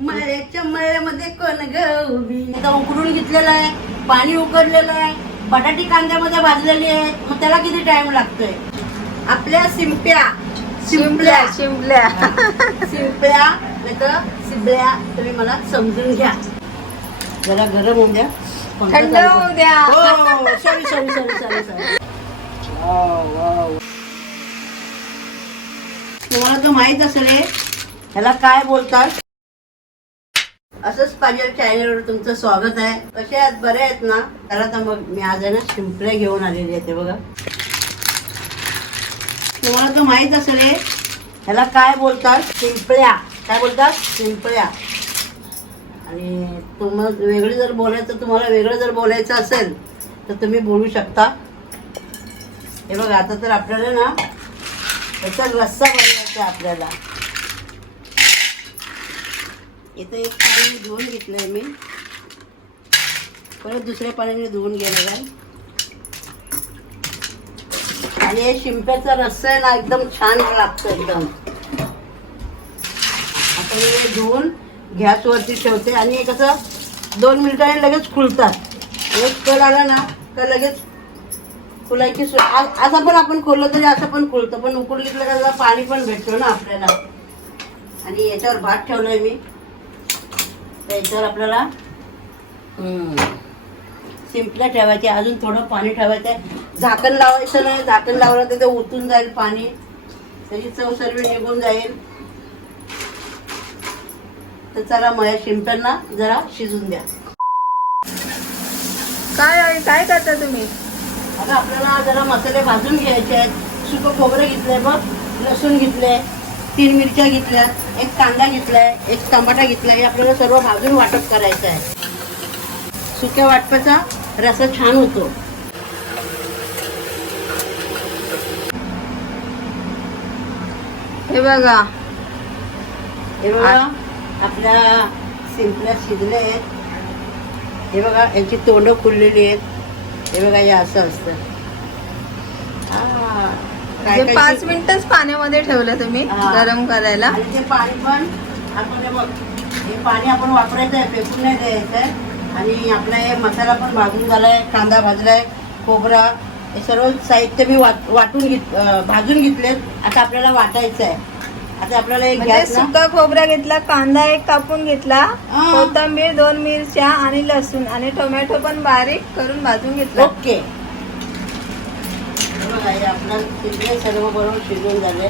मळ्याच्या मळ्यामध्ये कोण ग उभी? आता उकडून घेतलेलं आहे पाणी उकडलेलं आहे बटाटी कांद्यामध्ये भाजलेली आहे. मग त्याला किती टाइम लागतोय? आपल्या सिंप्या शिंपल्या. शिंपल्या शिंपल्या. नाही तर शिंपल्या तुम्ही मला समजून घ्या. जरा गरम होऊन द्या. थंड होऊ. द्या. Sorry sorry sorry sorry sorry तुम्हाला तर माहीत असेल ह्याला काय बोलतात? असंच पाहिजे चॅनलवर तुमचं स्वागत आहे. कसे आहेत? बरे आहेत ना? त्याला तर मग मी आज आहे ना शिंपल्या घेऊन आलेली आहे ते बघा. तुम्हाला तर माहीत असेल ह्याला काय बोलतात? शिंपल्या. काय बोलतात? शिंपल्या. आणि तुम्हाला वेगळं जर बोलायचं तुम्हाला वेगळं जर बोलायचं असेल तर तुम्ही बोलू शकता. हे बघा आता तर आपल्याला ना त्याचा रस्सा बनवायचा आहे आपल्याला. इथं एक पाणी धुवून घेतलंय मी. परत दुसऱ्या पाण्याने धुवून गेलेलं आहे. आणि हे शिंप्याचा रस्सा आहे ना एकदम छान लागतो एकदम. आता मी हे धुवून गॅसवरती ठेवते आणि हे कसं दोन मिनिटांनी लगेच खुलतात. एक कड आला ना का लगेच फुलायची सु असं पण आपण खोललं तरी असं पण खुलतं. पण उकडून घेतलं का पाणी पण भेटतो ना आपल्याला. आणि याच्यावर भात ठेवलाय मी. तर याच्यावर आपल्याला शिंपल्या ठेवायचे. अजून थोडं पाणी ठेवायचं आहे झाकण लावायचं नाही. झाकण लावलं तर ते ओतून जाईल पाणी. त्याची चव सर्व निघून जाईल. तर चला माझ्या शिंप्यांना जरा शिजून द्या. काय आहे? काय करता तुम्ही? आता आपल्याला जरा मसाले भाजून घ्यायचे आहेत. सुकं खोबरं घेतलंय बघ. लसूण घेतलंय. तीन मिरच्या घेतल्या एक कांदा घेतलाय एक टमाटा घेतलाय हे आपल्याला सर्व भाजून वाटप करायचं आहे. सुक्या वाटपाचा रसा छान होतो. हे बघा. हे बघा आपल्या शिंपल्या शिजले आहेत. हे बघा यांची तोंड खुललेली आहेत. हे बघा हे असं असतं. पाच मिनिटच पाण्यामध्ये ठेवलं तुम्ही. गरम करायला. ते पाणी पण आपण बघ हे पाणी आपण वापरायचं आहे फेकून नाही द्यायचं आहे. आणि आपला हे मसाला पण भाजून झालाय कांदा भाजलाय खोबरा हे सर्व साहित्य मी वाट वाटून घेत भाजून घेतलेत. आता आपल्याला वाटायचं आहे. आता आपल्याला एक म्हणजे सुका खोबरा घेतला कांदा एक कापून घेतला. कोथिंबीर दोन मिरच्या आणि लसूण आणि टोमॅटो पण बारीक करून भाजून घेतला. ओके. हे आपलं शिजले सर्व बरोबर शिजून झाले.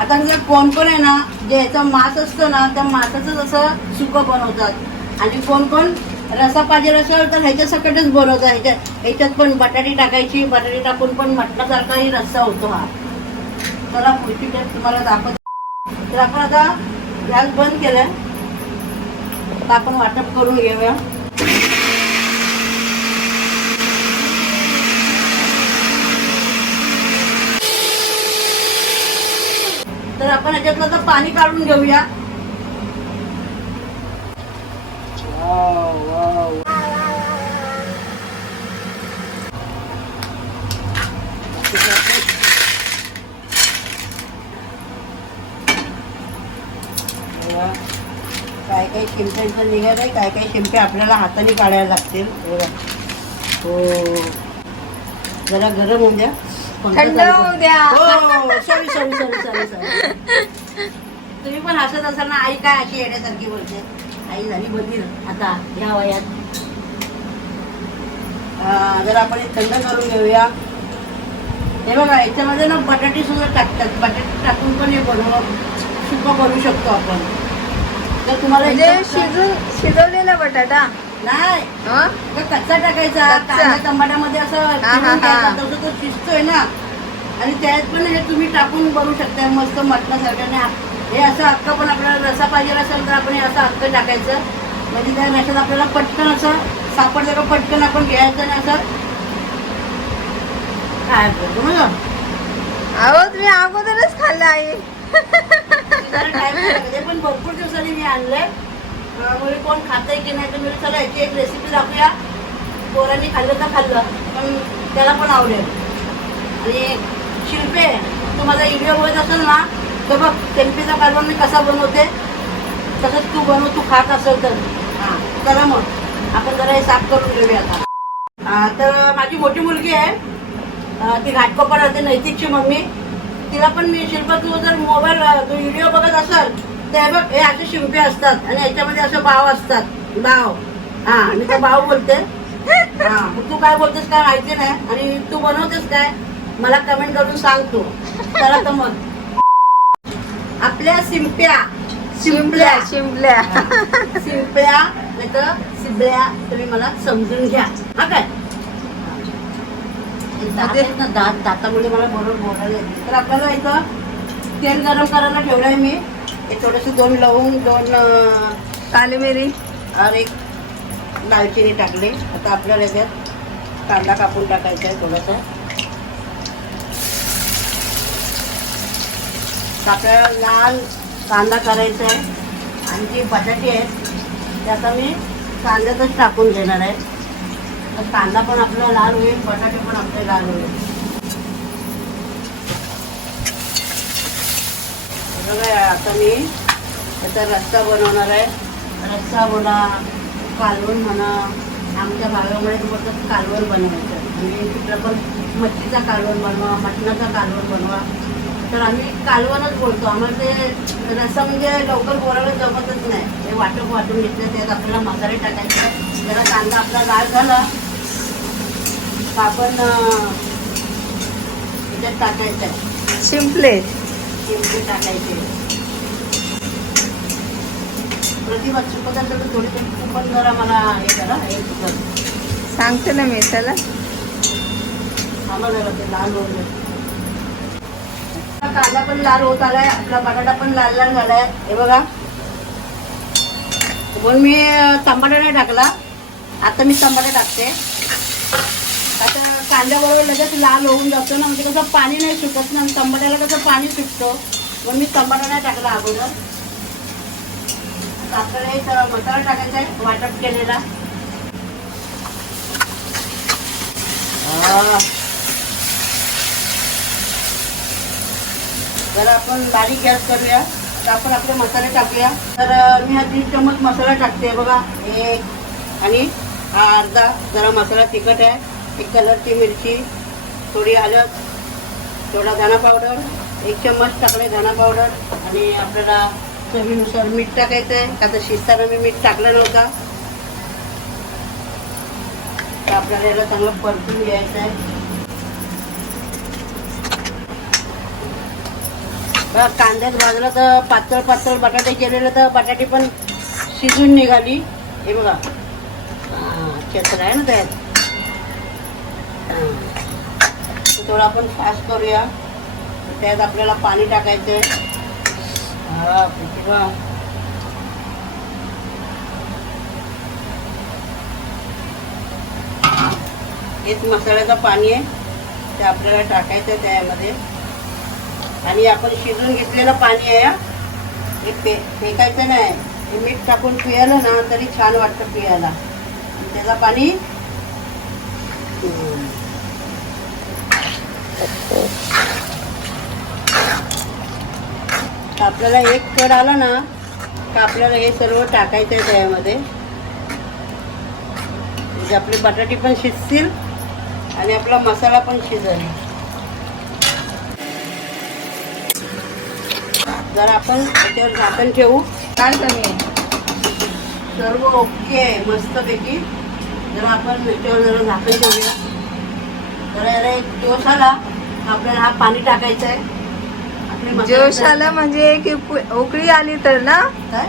आता म्हणजे कोण कोण आहे ना जे याचा मांस असतं ना त्या मांसाचं असं सुकं बनवतात. आणि कोण कोण रसा पाहिजे असेल तर ह्याच्या सकटच बनवतात. ह्याच्या ह्याच्यात पण बटाटी टाकायची बटाटी टाकून पण मटणासारखाही रस्सा होतो हा. चला पुढची टेप तुम्हाला दाखवत. तर आपण आता गॅस बंद केलं तर आपण वाटप करून घेऊया. तर आपण याच्यातलं तर पाणी काढून घेऊया. काय काय काही शिंप्यांचं निघत आहे काय काही शिंपे आपल्याला हाताने काढायला लागतील. हो. जरा गरम होऊन द्या. थंड. होऊ द्या. Sorry sorry sorry sorry sorry तुम्ही पण हसत असाल ना आई काय अशी येण्यासारखी बोलते? आई झाली बदली आता ह्या वयात. अं, जरा आपण हे थंड करून घेऊया. हे बघा याच्यामध्ये ना बटाटी सुद्धा टाकतात. बटाटे टाकून पण हे बनव सुकं बनवू शकतो आपण. जर तुम्हाला म्हणजे शिजून शिजवलेला बटाटा? नाही हं? तो कच्चा टाकायचा कच्चा. कांदा असं हा, चिरून हा. घ्यायचा, तसं तो शिजतोय ना आणि त्यात पण हे तुम्ही टाकून बनवू शकता मस्त मटणासारखं आ- हे असं अख्खं पण आपल्याला रसा पाहिजे असेल तर आपण हे असं अख्खं टाकायचं म्हणजे त्या रशात आपल्याला पटकन असं सापडलं का पटकन आपण घ्यायचं आणि असं काय करतो ना? अहो तुम्ही अगोदरच खाल्लं आई जरा time पण भरपूर दिवसांनी मी आणलंय मुली कोण खातंय की नाही तर मी चला याची एक रेसिपी दाखवूया. पोरांनी खाल्लं तर खाल्लं पण त्याला पण आवडेल. आणि शिल्पे तू माझा व्हिडिओ होत असेल ना तर बघ तेलपीचा कार्बन मी कसा बनवते? तसंच तू बनव तू खात असेल तर. हां चला मग. आपण जरा हे साफ करून घेऊया आता. तर माझी मोठी मुलगी आहे. ती घाटकोपर राहते नैतिकची मम्मी. तिला पण मी शिल्पा तू जर मोबाईल तू व्हिडिओ बघत असाल हे बघ हे असे शिंपे असतात आणि याच्यामध्ये असं बाव असतात. बाव हा मी तर बाव बोलते. हा तू काय बोलतेस काय माहिती नाही आणि तू बनवतेस काय? मला कमेंट करून सांग तू. चला तर मग. आपल्या शिंप्या. शिंपल्या शिंपल्या शिंपल्या नाही तर शिंपल्या तुम्ही मला समजून घ्या. हा काय? दात आहेत ना दात. दातामुळे मला बरोबर बोलायला. तर आपल्याला इथं तेल गरम करायला ठेवलंय मी. हे थोडेसे दोन लवंग दोन काली मिरी आणि एक दालचिनी टाकले. आता आपल्याला याच्यात कांदा कापून टाकायचा आहे थोडासा. आपल्याला लाल कांदा करायचा आहे. आणि जे बटाटे आहेत ते आता मी कांद्यातच टाकून देणार आहे. तर कांदा पण आपला लाल होईल बटाटे पण आपले लाल होईल. बघा आता मी त्याचा रस्सा बनवणार आहे. रस्सा म्हणा कालवण म्हणा आमच्या भागामध्ये बोलतात कालवण बनवायचं म्हणजे तिकडं पण मच्छीचा कालवण बनवा मटणाचा कालवण बनवा. तर आम्ही कालवणच बोलतो. आम्हाला ते रस्सा म्हणजे लवकर बोलायला जमतच नाही. ते वाटप वाटून घेतलं त्यात आपल्याला मसाले टाकायचे जरा कांदा आपला लाल झाला आपण त्याच्यात टाकायचं आहे. शिंपले चिमटे टाकायचे प्रतिभा चुकत असेल तर थोडी तरी तू पण जरा मला हे करा हे कर सांगते ना मी त्याला. थांबा जरा ते लाल होऊन जाईल. आपला कांदा पण लाल होत आलाय आपला बटाटा पण लाल लाल झालाय. हे बघा. म्हणून मी अं, नाही टाकला. आता मी टमाटा टाकते. आता कांद्याबरोबर लगेच लाल होऊन जातो ना म्हणजे कसं पाणी नाही सुटत ना टमाट्याला कसं पाणी सुटतो. म्हणून मी टमाटा नाही टाकला अगोदर. अं, मसाला टाकायचा आहे वाटप केलेला. जरा आपण बारीक गॅस करूया. तर आपण आपले मसाले टाकूया. तर मी हा तीन चम्मच मसाला टाकते बघा. एक आणि हा अर्धा जरा मसाला तिखट आहे. एक कलरची मिरची थोडी हळद थोडा धना पावडर एक चम्मच टाकले धना पावडर आणि आपल्याला चवीनुसार मीठ टाकायचं आहे. का तर शिजताना मी मीठ टाकलं नव्हता. तर आपल्याला याला चांगलं परतून घ्यायचं आहे. कांद्यात भाजलं तर पातळ पातळ बटाटे केलेलं तर बटाटे पण शिजून निघाली. हे बघा. हा, आहे ना त्यात. थोडं आपण फास्ट करूया. त्यात आपल्याला पाणी टाकायचं आहे हा हेच मसाल्याचं पाणी आहे. ते आपल्याला टाकायचं आहे त्यामध्ये. आणि आपण शिजून घेतलेलं पाणी आहे हा. हे पे फेकायचं नाही. हे मीठ टाकून पियालं ना तरी छान वाटतं पियाला त्याचं पाणी हम्म. तर आपल्याला एक कड आला ना का आपल्याला हे सर्व टाकायचं आहे त्यामध्ये. म्हणजे आपले बटाटे पण शिजतील आणि आपला मसाला पण शिजेल. जर आपण त्याच्यावर झाकण ठेवू. काढतो मी सर्व ओके मस्तपैकी जर आपण याच्यावर जरा झाकण ठेवूया. एक जोश आला. आपल्याला हा पाणी टाकायचं आहे जोश आला म्हणजे की पु- उकळी आली तर ना? काय?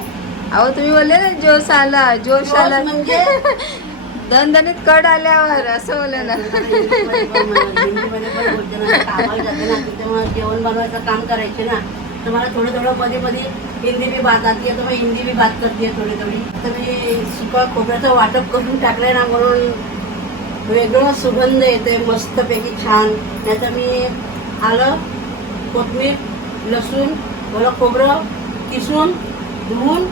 अहो तुम्ही बोलले ना जोश आला जोश आला. म्हणजे? दणदणीत कड आल्यावर असं बोलले ना. मला जेवण बनवायचं काम करायचे ना तर मला थोडं थोडं मध्ये मध्ये हिंदी भी बात आती तर मी हिंदी भी बात करते थोडी थोडी. तर मी सुका खोबऱ्याचं वाटप करून टाकलंय ना म्हणून वेगळं सुगंध येते मस्तपैकी छान. त्याचं मी आलं कोथमीर लसूण मला खोबरं किसून धुवून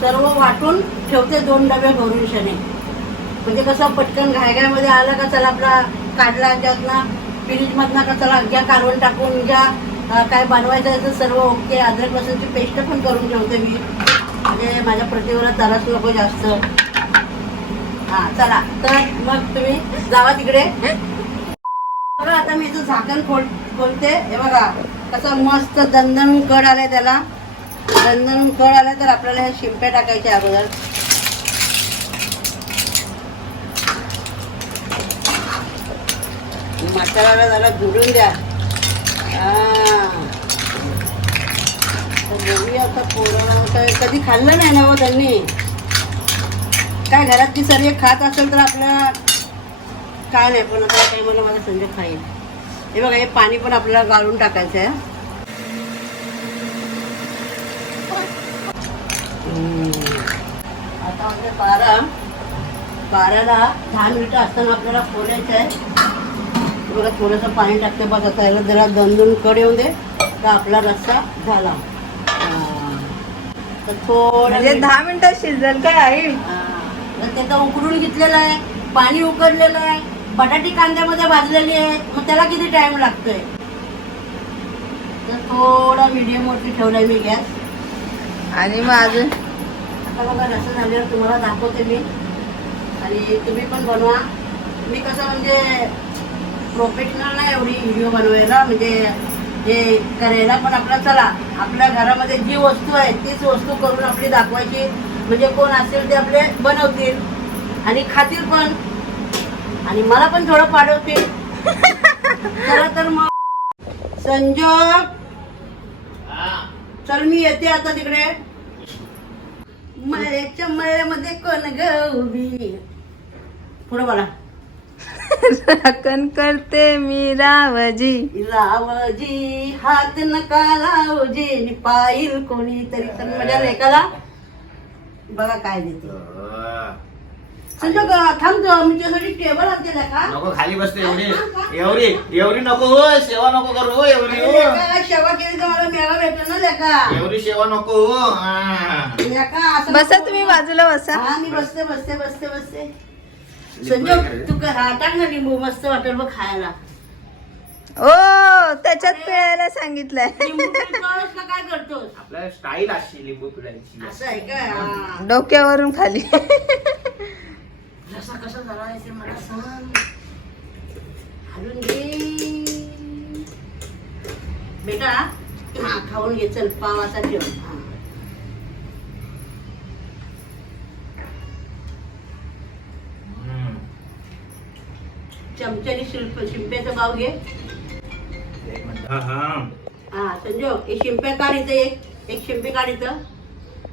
सर्व वाटून ठेवते दोन डबे भरून शने म्हणजे कसं पटकन घायघायमध्ये आलं का चला आपला काढला त्यातनं फ्रीजमधनं का चला घ्या कालवण टाकून घ्या काय बनवायचं आहे तर सर्व ओके. अद्रक लसूणची पेस्ट पण करून ठेवते मी. म्हणजे माझ्या प्रतिवर त्रास नको जास्त. हा चला. तर मग तुम्ही जावा तिकडे. बघा आता मी इथं झाकण खोल खोलते. हे बघा कसं मस्त दणदण कड आलाय त्याला. दणदण कड आलाय तर आपल्याला हे शिंप्या टाकायचे अगोदर. मसाल्याला जरा झुडून द्या. हा. बघूया आता काय कधी खाल्लं नाही ना हो त्यांनी? काय घरात ती सर्व खात असेल तर आपल्या काय नाही पण आता काही मला माझा संजय खाईल हे बघा हे पाणी पण आपल्याला गाळून टाकायचं आहे. आता म्हणजे बारा बाराला दहा मिनिटं असताना आपल्याला खोलायचं आहे बघा थोडंसं पाणी टाकते बस आता याला जरा दोन दोन कड येऊ दे तर आपला रस्सा झाला. तर थोडं म्हणजे दहा मिनिटात शिजल काय आई. तर ते तर उकडून घेतलेलं आहे पाणी उकडलेलं आहे बटाटी कांद्यामध्ये भाजलेली आहे मग त्याला किती टाइम लागतोय? तर थोडा मीडियम वरती ठेवलाय मी गॅस. आणि मग अजून? आता बघा रस्सा झाल्यावर तुम्हाला दाखवते मी. आणि तुम्ही पण बनवा. मी कसं म्हणजे प्रोफेशनल नाही एवढी व्हिडिओ बनवायला म्हणजे हे करायला पण आपला चला आपल्या घरामध्ये जी वस्तू आहे तीच वस्तू करून आपली दाखवायची. म्हणजे कोण असेल ते आपले बनवतील. आणि खातील पण. आणि मला पण थोडं पाठवतील चला तर मग. संजोग. चल मी येते आता तिकडे. मळ्याच्या मळ्यामध्ये कोण गौरी पुढे बोला. राखण करते मी रावजी. रावजी हात नका लावजी नि पाहिल कोणीतरी. तर माझ्या लेकाला बघा काय देते. संजोग थांबतो मी तुझ्यासाठी टेबल आणते का? नको खाली बसते एवढी. एवढी एवढी नको हो सेवा नको करू हो एवढी हो. लेका, सेवा केली तर मला मेळा भेटतो ना लेका. एवढी सेवा नको हो हा. लेका असं बसा नको तुम्ही. बाजूला बसा. हा मी बसते बसते बसते बसते. संजोग तू क- हा टाक ना लिंबू मस्त वाटेल बघ खायला. ओ त्याच्यात प्यायला सांगितलंय. लिंबू पिळतोस का काय करतोस? आपल्या स्टाईल अशी लिंबू पिळायची. असं आहे का. डोक्यावरून खाली. रसा कसा झाला आहे ते मला सांग. घालून घे. बेटा हा खाऊन घे चल पावाचा ठेव. चमच्याने शिल्प शिंप्याचं गाव घे. हा, संजोग एक शिंप्या काढ इथं एक. एक शिंपी काढ इथं.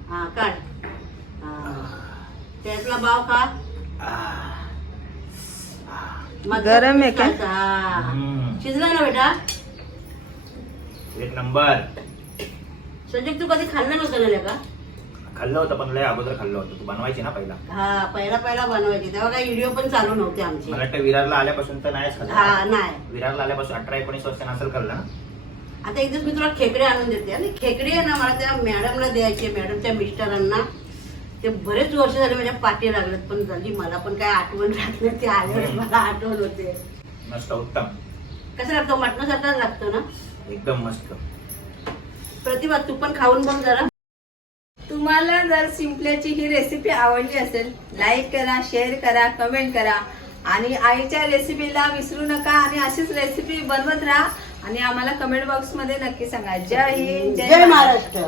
हा काढ. त्यातला खा. आ. मधला गरम आहे का? हा. शिजला ना बेटा? एक नंबर. संजोग तू कधी खाल्लं नव्हतं का? खाल्लं होतं पण लय अगोदर खाल्लं होतं. तू बनवायची ना पहिला. हा पहिला पहिला बनवायची. तेव्हा काही व्हिडिओ पण चालू नव्हते आमचे. मला वाटतं विरारला आल्यापासून तर नाहीच हा खाल्लं नाही. विरारला आल्यापासून अठरा एकोणीस वर्ष नसेल खाल्लं ना? आता एक दिवस मी तुला खेकडे आणून देते. आणि खेकडे आहे ना मला त्या मॅडमला द्यायचे. मॅडमच्या मिस्टरांना. ते बरेच वर्ष झाले माझ्या पाठी लागलेत पण झाली मला पण काय आठवण राहत नाही. ते आल्यावर मला आठवण होते. मस्त उत्तम. कसं लागतो? मटणासारखाच लागतो ना? एकदम मस्त. प्रतिभा तू पण खाऊन बघ जरा. तुम्हाला जर सिंपल्याची ही रेसिपी आवडली असेल लाईक करा शेअर करा कमेंट करा. आणि आईच्या रेसिपीला विसरू नका आणि अशीच रेसिपी बनवत राहा. आणि आम्हाला कमेंट बॉक्समध्ये नक्की सांगा. जय हिंद जय महाराष्ट्र.